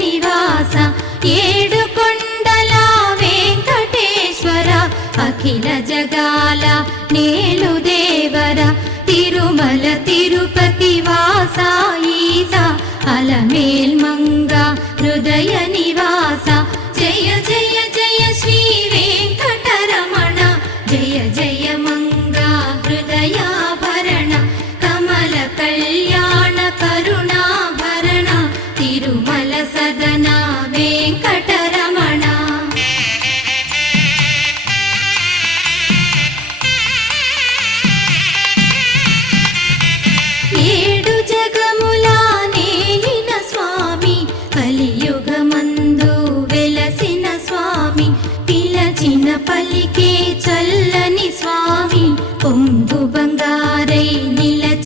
నివాస ఏడు కొండల వెంకటేశ్వర అఖిల జగాల నేలు దేవర తిరుమల తిరుపతి వాస ఈస అలమేల్ మంగ హృదయ నివాస జయ జయ జయ శ్రీ వెంకటరమణ జయ జయ మంగ హృదయాభరణ కమల కళ్యాణ కరుణాభరణ తిరుమల సదన వెంకటరమణ ఏడు జగముల నేలిన స్వామి కలియుగమందు వెలసిన స్వామి పిలచిన పలికే చల్ల